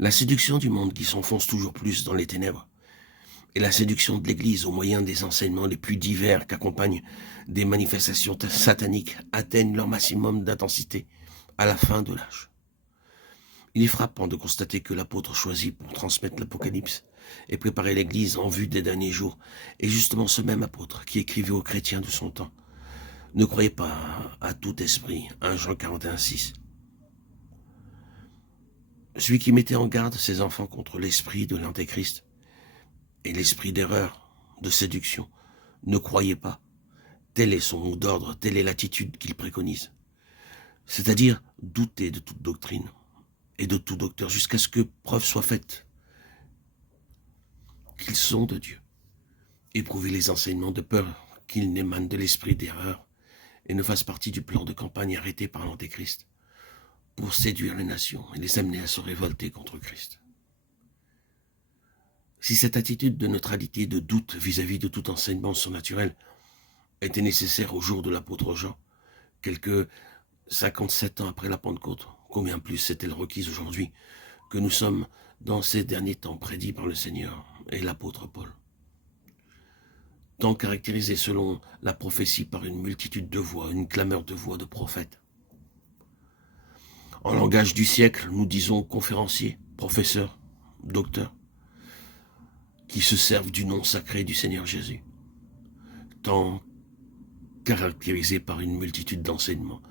La séduction du monde qui s'enfonce toujours plus dans les ténèbres et la séduction de l'Église au moyen des enseignements les plus divers qu'accompagnent des manifestations sataniques atteignent leur maximum d'intensité à la fin de l'âge. Il est frappant de constater que l'apôtre choisi pour transmettre l'Apocalypse et préparer l'Église en vue des derniers jours est justement ce même apôtre qui écrivait aux chrétiens de son temps. Ne croyez pas à tout esprit, 1 Jean 41,6. Celui qui mettait en garde ses enfants contre l'esprit de l'Antéchrist et l'esprit d'erreur, de séduction, ne croyez pas. Tel est son mot d'ordre, telle est l'attitude qu'il préconise. C'est-à-dire douter de toute doctrine et de tout docteur jusqu'à ce que preuve soit faite qu'ils sont de Dieu. Éprouver les enseignements de peur qu'ils n'émanent de l'esprit d'erreur et ne fassent partie du plan de campagne arrêté par l'Antéchrist pour séduire les nations et les amener à se révolter contre Christ. Si cette attitude de neutralité, de doute vis-à-vis de tout enseignement surnaturel était nécessaire au jour de l'apôtre Jean, quelques 57 ans après la Pentecôte, combien plus est-elle requise aujourd'hui que nous sommes dans ces derniers temps prédits par le Seigneur et l'apôtre Paul. Temps caractérisé selon la prophétie par une multitude de voix, une clameur de voix de prophètes. En langage du siècle, nous disons conférenciers, professeurs, docteurs, qui se servent du nom sacré du Seigneur Jésus. Temps caractérisé par une multitude d'enseignements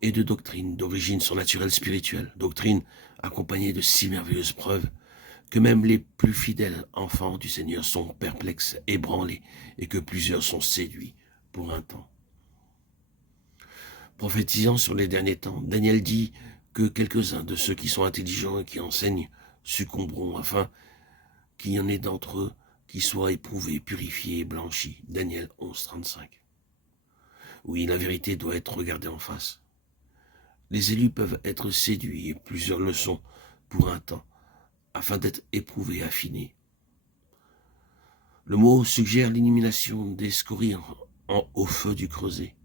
et de doctrines d'origine surnaturelle spirituelle, doctrines accompagnées de si merveilleuses preuves que même les plus fidèles enfants du Seigneur sont perplexes, ébranlés, et que plusieurs sont séduits pour un temps. Prophétisant sur les derniers temps, Daniel dit que quelques-uns de ceux qui sont intelligents et qui enseignent succomberont afin qu'il y en ait d'entre eux qui soient éprouvés, purifiés et blanchis. Daniel 11, 35. Oui, la vérité doit être regardée en face. Les élus peuvent être séduits, et plusieurs le sont, pour un temps, afin d'être éprouvés, affinés. Le mot suggère l'élimination des scories au feu du creuset,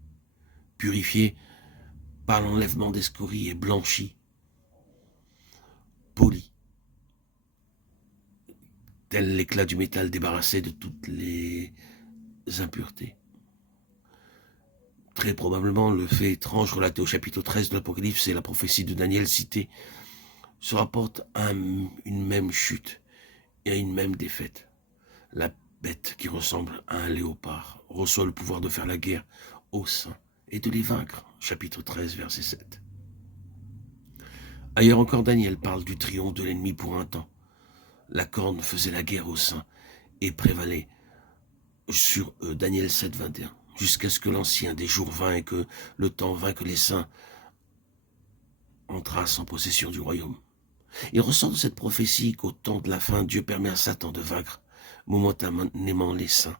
purifiés par l'enlèvement des scories et blanchis, polis, tel l'éclat du métal débarrassé de toutes les impuretés. Très probablement, le fait étrange relaté au chapitre 13 de l'Apocalypse et la prophétie de Daniel citée se rapportent à une même chute et à une même défaite. La bête qui ressemble à un léopard reçoit le pouvoir de faire la guerre aux saints et de les vaincre. Chapitre 13, verset 7. Ailleurs encore, Daniel parle du triomphe de l'ennemi pour un temps. La corne faisait la guerre aux saints et prévalait sur eux. Daniel 7, 21. Jusqu'à ce que l'ancien des jours vint et que le temps vint que les saints entrassent en possession du royaume. Il ressort de cette prophétie qu'au temps de la fin, Dieu permet à Satan de vaincre momentanément les saints.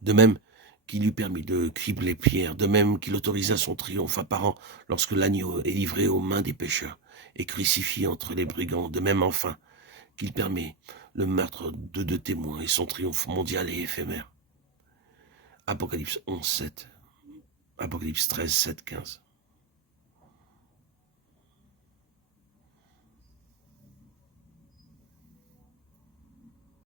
De même qu'il lui permit de cribler Pierre, de même qu'il autorisa son triomphe apparent lorsque l'agneau est livré aux mains des pécheurs et crucifié entre les brigands, de même enfin qu'il permet le meurtre de 2 témoins et son triomphe mondial et éphémère. Apocalypse 11, 7, Apocalypse 13, 7, 15.